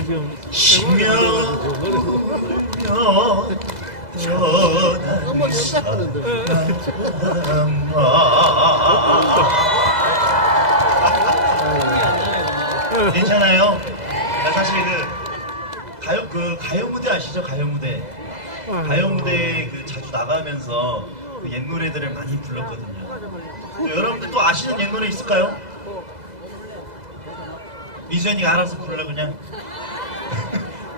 정말 지금 심연 전한 사람아 괜찮아요? 아, 사실 그 가요 그 가요 무대 아시죠? 가요 무대 네. 가요 무대 그 자주 나가면서 그 옛 노래들을 많이 불렀거든요. 여러분 또 아시는 옛 노래 있을까요? 미주현이가 알아서 불러 그냥.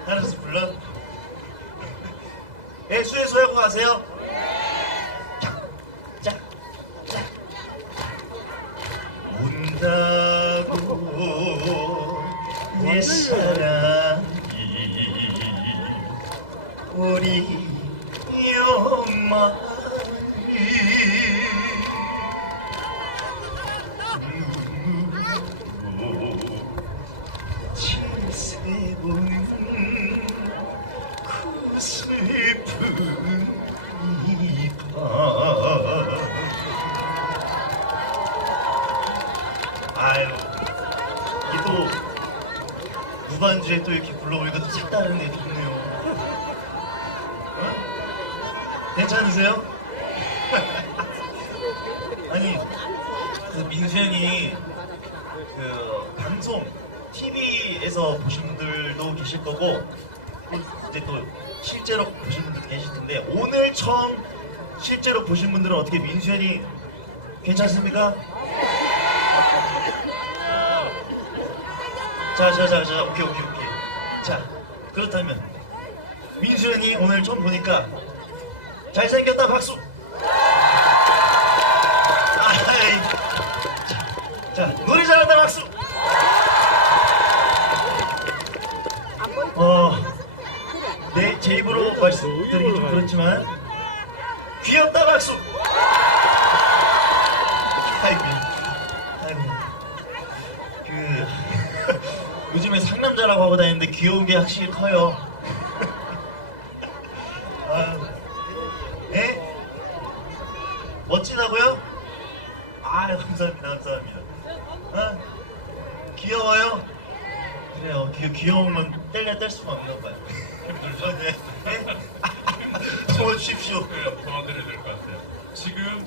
알아서 불러. 예, 수혜 소하고 가세요. 자, 자, 자. 온다고 내 사랑이 우리 아유 이게 또 무반주에 또 이렇게 불러보니까 또 색다른데 좋네요 어? 괜찮으세요? 아니 그 민수 형이 그 방송 TV에서 보신 분들도 계실 거고 또 이제 또 실제로 보신 분들도 계실 텐데 오늘 처음 실제로 보신 분들은 어떻게 민수 형이 괜찮습니까? 자, 자, 자, 자, 오케이, 오케이, 오케이. 자, 그렇다면 민수 형이 오늘 처음 보니까 잘생겼다 박수. 아이, 자, 자, 노래 잘한다 박수. 어, 내제 입으로 말씀드리기 좀 그렇지만 남자라고 하고 다니는데 귀여운 게 확실히 커요. 아, 예? 멋지다고요? 아, 감사합니다, 감사합니다. 아, 귀여워요? 그래요, 귀, 귀여우면 뗄래 뗄 수가 없나 봐요. 힘들죠? 네. 네? 도와주십시오. 네, 도와드려야 될 것 같아요. 지금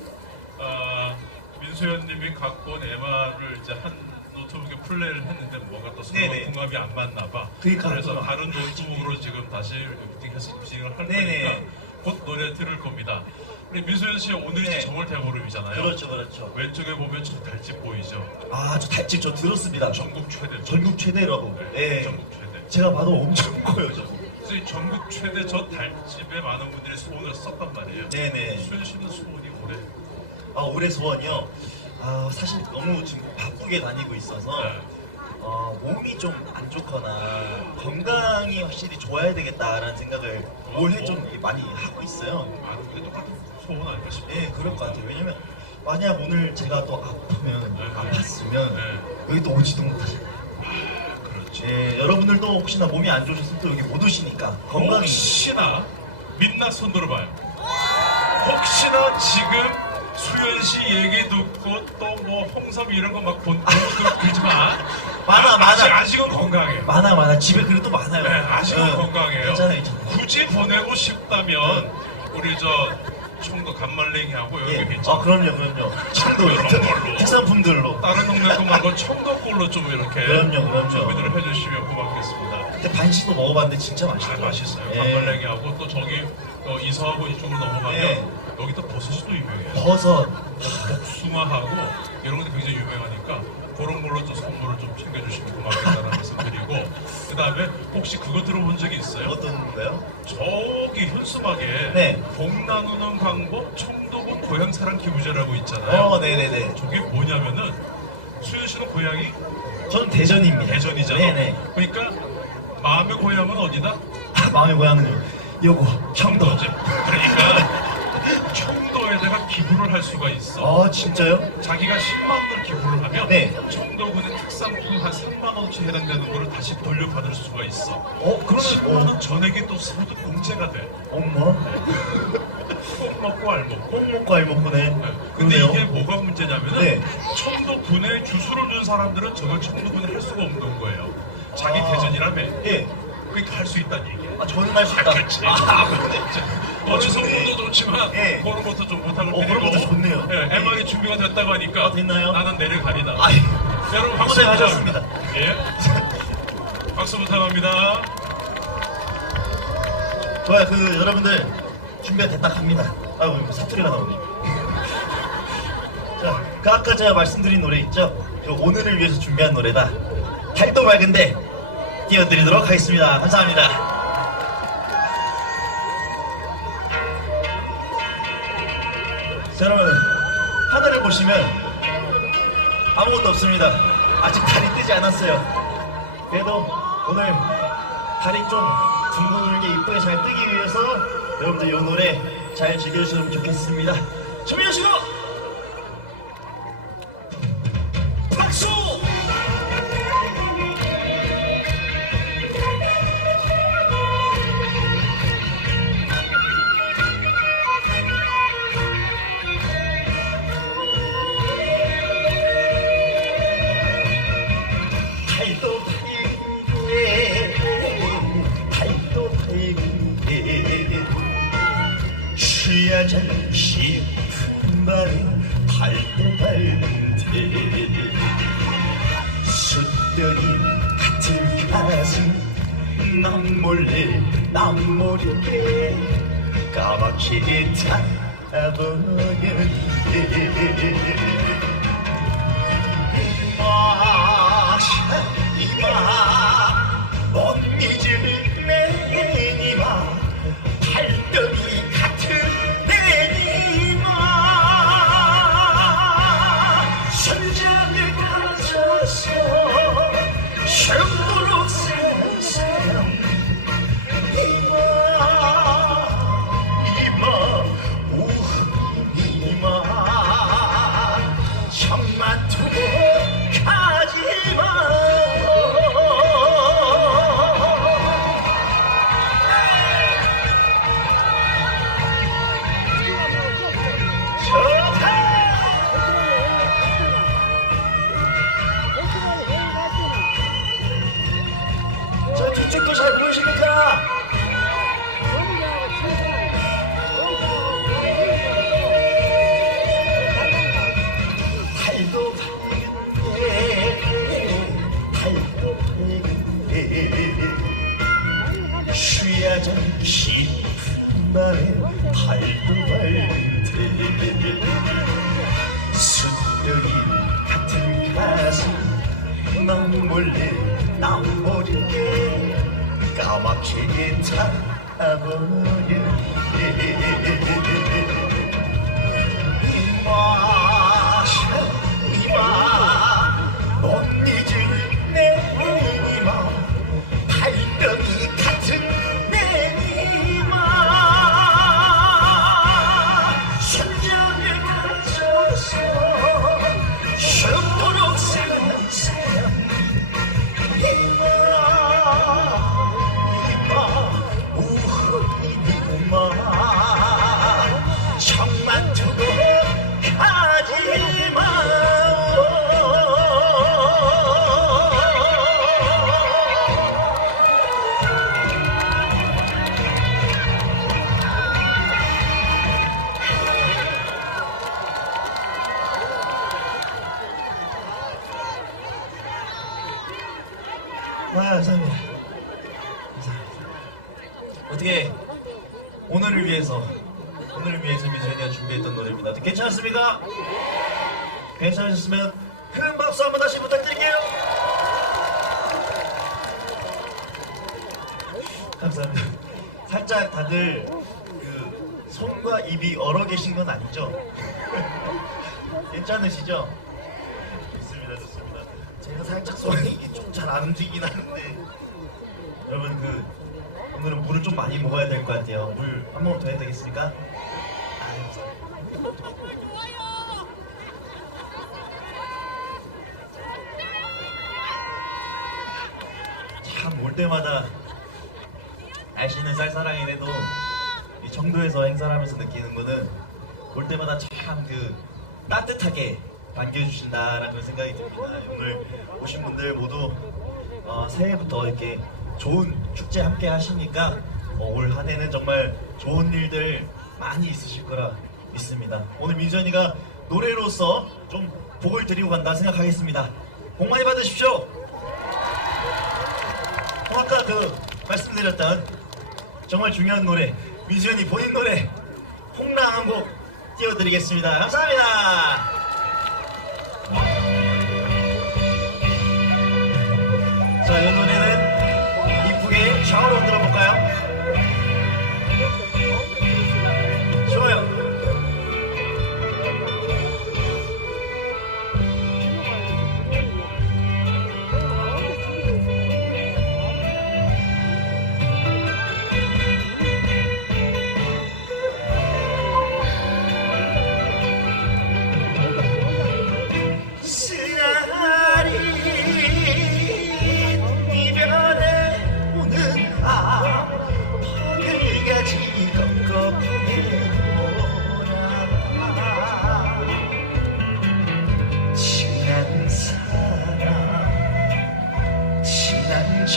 아, 민수연님이 갖고 온 MR을 이제 한 노트북에 플레이를 했는데 뭔가 또 서로 네네. 궁합이 안 맞나 봐. 그러니까 그래서 그거. 다른 노트북으로 지금 다시 리프팅해서 입싱을 할 네네. 거니까 곧 노래 들을 겁니다. 우리 민수연 씨 오늘이 네. 정월 대보름이잖아요. 그렇죠, 그렇죠. 왼쪽에 보면 저 달집 보이죠? 아, 저 달집 저 들었습니다. 전국 최대. 전국 최대라고. 예. 전국 최대. 제가 봐도 엄청 커요, 저거. 그래서 이 전국 최대 저 달집에 많은 분들이 소원을 썼단 말이에요. 네네. 수연 씨는 소원이 올해 아, 올해 소원이요? 아, 사실 너무 지금 바쁘게 다니고 있어서 네. 어, 몸이 좀 안 좋거나 건강이 확실히 좋아야 되겠다라는 생각을 올해 좀 많이 하고 있어요. 많은 분들이 똑같은 소원 아닐까 싶어요. 예, 그럴 것 같아요. 왜냐면 만약 오늘 제가 또 아프면 네. 아팠으면 네. 여기 또 오지도 못하실 거예요. 그렇죠. 예, 여러분들도 혹시나 몸이 안 좋으셨으면 또 여기 못 오시니까 건강히 혹시나 민낯 손 들어 봐요. 혹시나 지금 수현 씨 얘기 듣고 또 뭐 홍삼 이런 거막 그러지만 많아, 많아. 아직, 아직은 건강해요. 많아 많아 집에 그래도 많아요. 네, 아직은 예, 건강해요. 괜찮아요, 괜찮아요. 굳이 보내고 싶다면 우리 저 총각 간말랭이하고 여기 예. 괜찮아요. 아 그럼요 그럼요. 청도 이런 특- 걸로. 특산품들로. 다른 동네 거 말고 청도골로 좀 이렇게 그럼요, 그럼요. 준비를 해주시면 고맙겠습니다. 그때 반시도 먹어봤는데 진짜 아, 맛있어요. 맛있어요. 예. 간말랭이하고 또 저기 어, 이서하고 이쪽으로 넘어가면 예. 여기 또 버섯도 유명해요. 버섯. 복숭아하고 이런 것도 굉장히 유명하니까 그런 걸로 좀 선물을 좀 챙겨주시면 고맙겠다는 말씀 드리고 그 다음에 혹시 그거 들어본 적이 있어요? 어떤 거요? 저기 현수막에 네. 복 나누는 방법 청도군 고향사랑 기부제라고 있잖아요. 어 네네네. 저게 뭐냐면은 수현 씨는 고향이 전 대전입니다. 대전이잖아. 네네. 그러니까 마음의 고향은 어디다? 아, 마음의 고향은 요. 요거 청도. 청도제. 그러니까 청도에다가 기부를 할 수가 있어. 아 진짜요? 자기가 10만 원을 기부를 하면 네. 청도군의 특산품 한 3만 원치 해당되는 거를 다시 돌려받을 수가 있어. 어 10만 그러면 원 전액이 또 소득 공제가 돼. 어, 엄마 꼭 먹고 알 먹고. 꼭 먹고 알 먹고네. 근데 그러네요. 이게 뭐가 문제냐면은 네. 청도군에 주소를 둔 사람들은 저걸 청도군에 할 수가 없는 거예요. 자기 아. 대전이라며. 예. 그러니까 할 수 있다는 얘기야. 아 아, 있다. 그렇지. 아 그러네. 어찌 어렵네. 성공도 좋지만 예. 그런 것도 좀 못하고 어, 그런 것도 좋네요. 예, 예. 음악이 준비가 됐다고 하니까 아, 됐나요? 나는 내를 가리다. 아이, 여러분 박수 고생하셨습니다. 예. 박수 부탁합니다. 좋아요. 그 여러분들 준비가 됐다 합니다. 아이고 사투리가 나오네. 자, 그 아까 제가 말씀드린 노래 있죠? 그 오늘을 위해서 준비한 노래다. 달도 밝은데 띄워드리도록 하겠습니다. 감사합니다. 자, 여러분 하늘을 보시면 아무것도 없습니다. 아직 달이 뜨지 않았어요. 그래도 오늘 달이 좀 둥글게 이쁘게 잘 뜨기 위해서 여러분들 이 노래 잘 즐겨주시면 좋겠습니다. 준비하시고 까맣게 타버렸네 이마 이마 못 잊을 와 감사합니다 감사합니다 어떻게 오늘을 위해서 오늘을 위해서 미선이가 준비했던 노래입니다. 괜찮습니까? 괜찮으셨으면 큰 박수 한번 다시 부탁드릴게요. 감사합니다. 살짝 다들 그 손과 입이 얼어 계신 건 아니죠? 괜찮으시죠? 좋습니다, 좋습니다. 제가 살짝 손이 좀 잘 안 움직이긴 하는데 여러분 그 오늘은 물을 좀 많이 먹어야 될 것 같아요. 물 한 모금 더 해도 되겠습니까? 참 올 때마다 날씨는 쌀쌀하긴 해도 이 청도에서 행사를 하면서 느끼는 거는 올 때마다 참 그 따뜻하게 반겨주신다라는 생각이 듭니다. 오늘 오신 분들 모두 어, 새해부터 이렇게 좋은 축제 함께 하시니까 어, 올 한해는 정말 좋은 일들 많이 있으실 거라 믿습니다. 오늘 민수현이가 노래로서 좀 복을 드리고 간다 생각하겠습니다. 복 많이 받으십시오. 어, 아까 그 말씀드렸던 정말 중요한 노래 민수현이 본인 노래 홍랑 한 곡 띄워드리겠습니다. 감사합니다.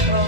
지난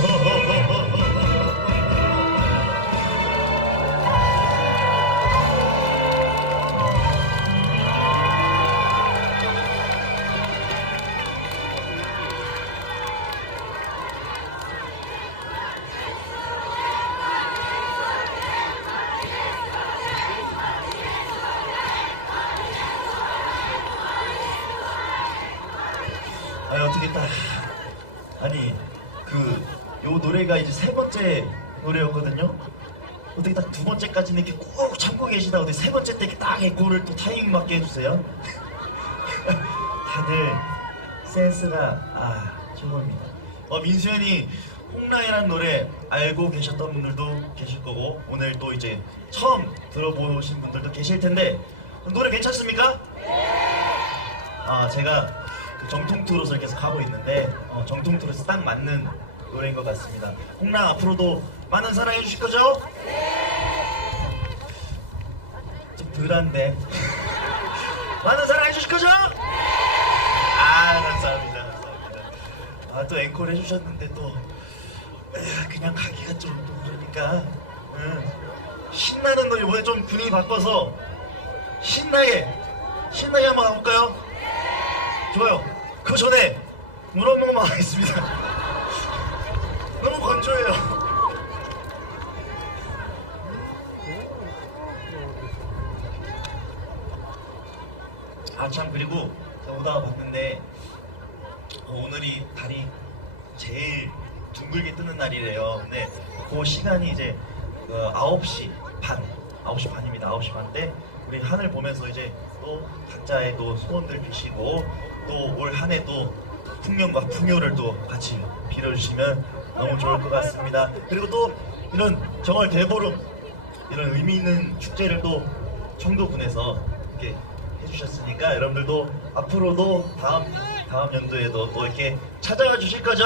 Oh, oh, oh, oh. 번째 노래였거든요. 어떻게 딱 두 번째까지는 이렇게 꼭 참고 계시다 어떻게 세 번째 때 이렇게 딱 에코를 또 타이밍 맞게 해주세요. 다들 센스가 아 최고입니다. 어 민수현이 홍랑이라는 노래 알고 계셨던 분들도 계실 거고 오늘 또 이제 처음 들어보신 분들도 계실 텐데 노래 괜찮습니까? 아 제가 그 정통 투로서 계속 하고 있는데 어, 정통 투로서 딱 맞는 노래인 것 같습니다. 홍랑 앞으로도 많은 사랑해 주실 거죠? 좀 덜한데 많은 사랑해 주실 거죠? 아 감사합니다. 감사합니다. 아 또 앵콜 해주셨는데 또 그냥 가기가 좀또 그러니까 응. 신나는 노래 이번에 좀 분위기 바꿔서 신나게 신나게 한번 가볼까요? 좋아요. 그 전에 물한 번만 하겠습니다. 너무 건조해요. 아 참 그리고 오다가 봤는데 어, 오늘이 달이 제일 둥글게 뜨는 날이래요. 근데 그 시간이 이제 그 9시 반, 9시 반입니다. 9시 반때 우리 하늘 보면서 이제 또 각자의 또 소원들 비시고 또 올 한 해도 풍년과 풍요를 또 같이 빌어주시면 너무 좋을 것 같습니다. 그리고 또 이런 정월 대보름 이런 의미 있는 축제를 또 청도군에서 이렇게 해주셨으니까 여러분들도 앞으로도 다음 다음 연도에도 또 이렇게 찾아가 주실 거죠?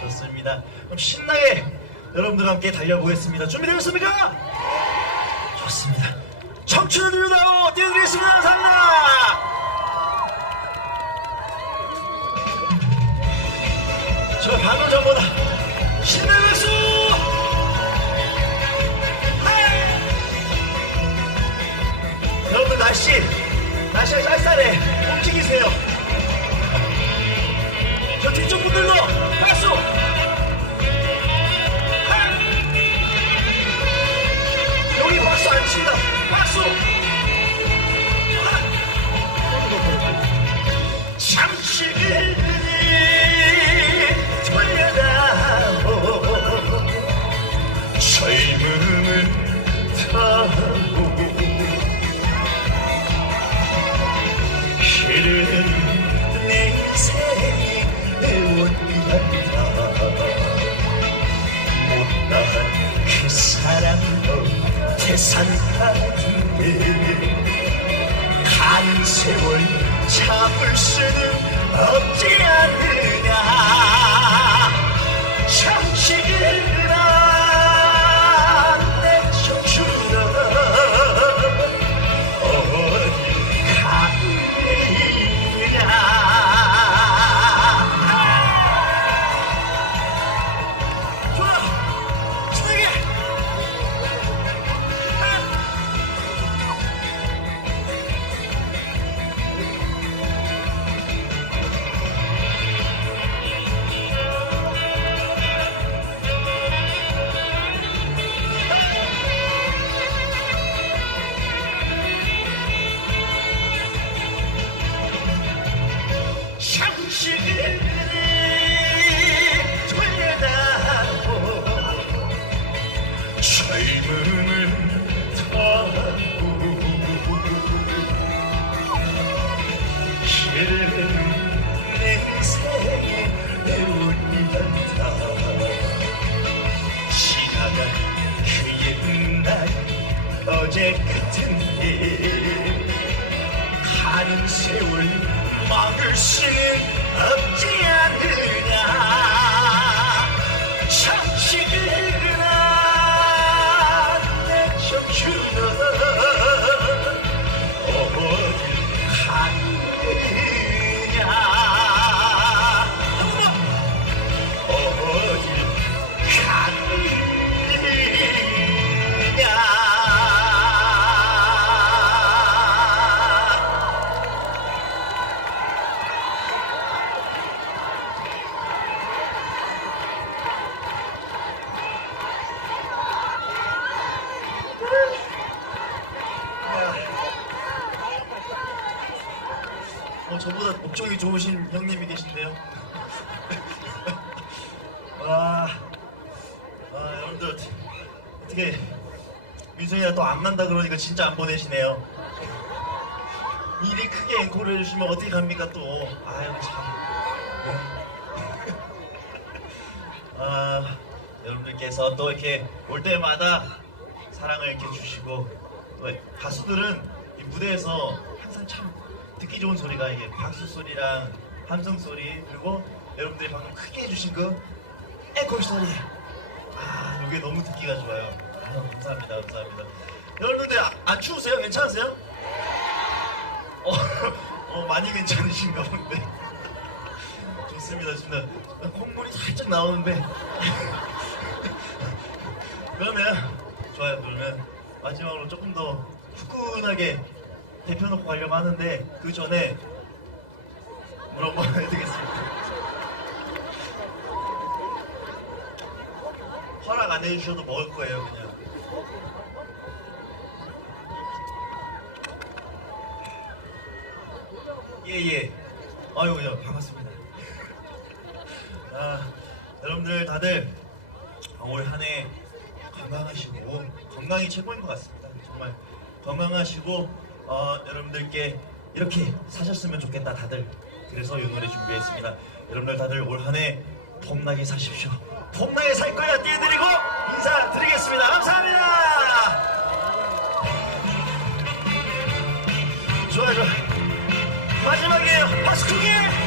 좋습니다. 그럼 신나게 여러분들과 함께 달려보겠습니다. 준비되셨습니까? 좋습니다. 청춘을 이루다오 띄워드리겠습니다. 감사합니다. 저 방금 전보다 박수! 하이! 여러분들 날씨 날씨가 쌀쌀해 움직이세요 저 뒤쪽 분들도 하이! 여기 박수 안 친다 세월 막을 수는 없지 않느냐 어, 저보다 목적이 좋으신 형님이 계신데요. 와, 아, 여러분들 어떻게 민성이가 또안 난다 그러니까 진짜 안 보내시네요. 일이 크게 앵콜을 해주시면 어떻게 갑니까 또? 아유 참. 아, 여러분들께서 또 이렇게 올 때마다 사랑을 이렇게 주시고 또 가수들은 이 무대에서 좋은 소리가 이게 박수 소리랑 함성 소리 그리고 여러분들이 방금 크게 해주신 그 에콜 소리. 아 이게 너무 듣기가 좋아요. 아, 감사합니다 감사합니다. 여러분들 아, 안 추우세요? 괜찮으세요? 어, 어 많이 괜찮으신가 본데. 좋습니다 좋습니다. 콧물이 살짝 나오는데. 그러면 좋아요. 그러면 마지막으로 조금 더 후끈하게 대표 놓고 가려고 하는데 그 전에 물어봐야 되겠습니다. 허락 안 해주셔도 먹을 거예요, 그냥. 예, 예. 아유, 야, 반갑습니다. 아, 여러분들 다들 올 한 해 건강하시고, 건강이 최고인 것 같습니다. 정말 건강하시고, 어, 여러분들께 이렇게 사셨으면 좋겠다, 다들. 그래서 이 노래 준비했습니다. 여러분들 다들 올 한해 봄나게 사십시오. 봄나게 살 거야 띄워드리고 인사드리겠습니다. 감사합니다. 좋아요, 좋아요. 마지막이에요. 파스쿠기!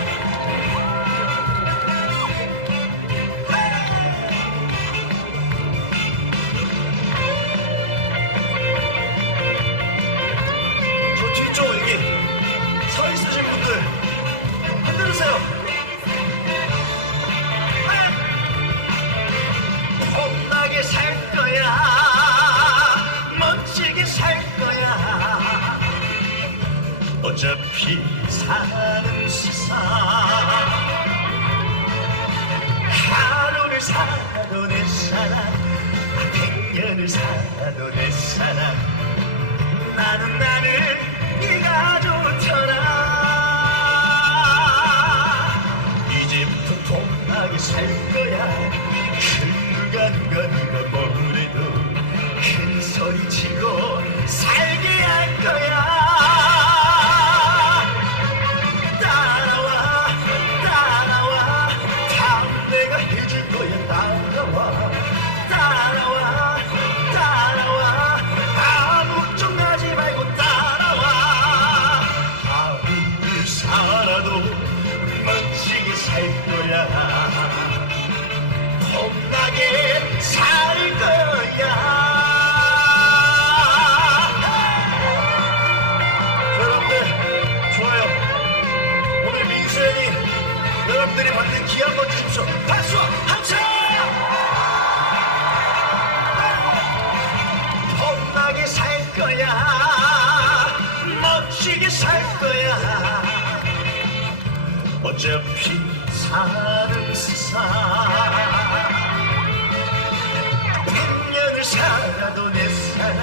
어차피 사는 세상 하루를 살아도 내 사랑 백년을 살아도 내 사랑. 나는 나는 네가 좋더라. 이제부터 봄나게 살 거야. 누가 누가 누가 뭐래도 큰 소리 치고 살게 할 거야 살 거야. 여러분들 좋아요. 오늘 민수연이 여러분들이 받는 기한 번 주십시오. 박수와 함성 험나게 살 거야. 멋지게 살 거야. 어차피 사는 세상 살아도 내 사랑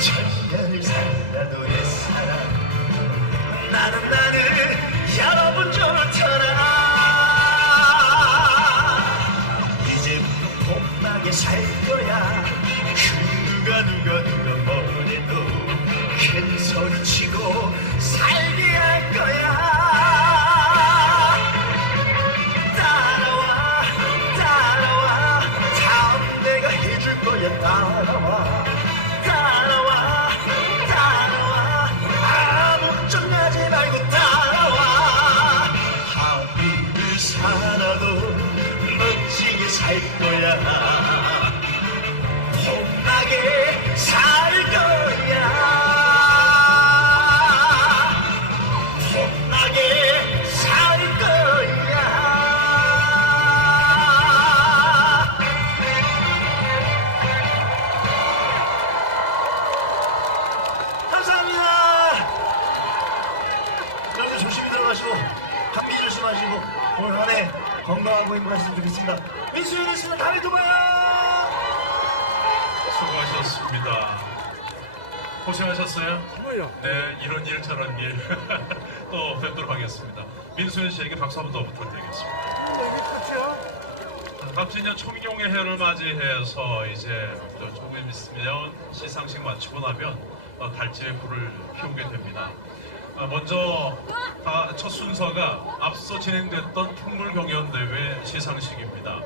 천년을 살아도 내 사랑. 나는 나는 여러분 좋더라. 이제부터 봄나게 살 거야. 그 누가 누가 누가 뭐래도 큰 소리 치고 살게 할 거야 봄나게 살 거야. 봄나게 살 거야. 감사합니다. 여러분 조심히 들어가시고 감기 조심하시고 올 한해 건강하고 행복하셨으면 좋겠습니다 민수연이 씨는 다음에 또 봐요 수고하셨습니다. 고생하셨어요. 뭐요? 네, 이런 일 저런 일 또 뵙도록 하겠습니다. 민수현 씨에게 박수 한 번 더 부탁드리겠습니다. 뭐 이게 끝이야? 갑진년 총룡의 해를 맞이해서 이제 또 조금 있으면 시상식 마치고 나면 어, 달지에 불을 피우게 됩니다. 어, 먼저 다- 첫 순서가 앞서 진행됐던 풍물경연대회 시상식입니다.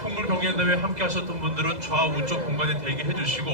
풍물경연대회 함께 하셨던 분들은 좌우쪽 공간에 대기해 주시고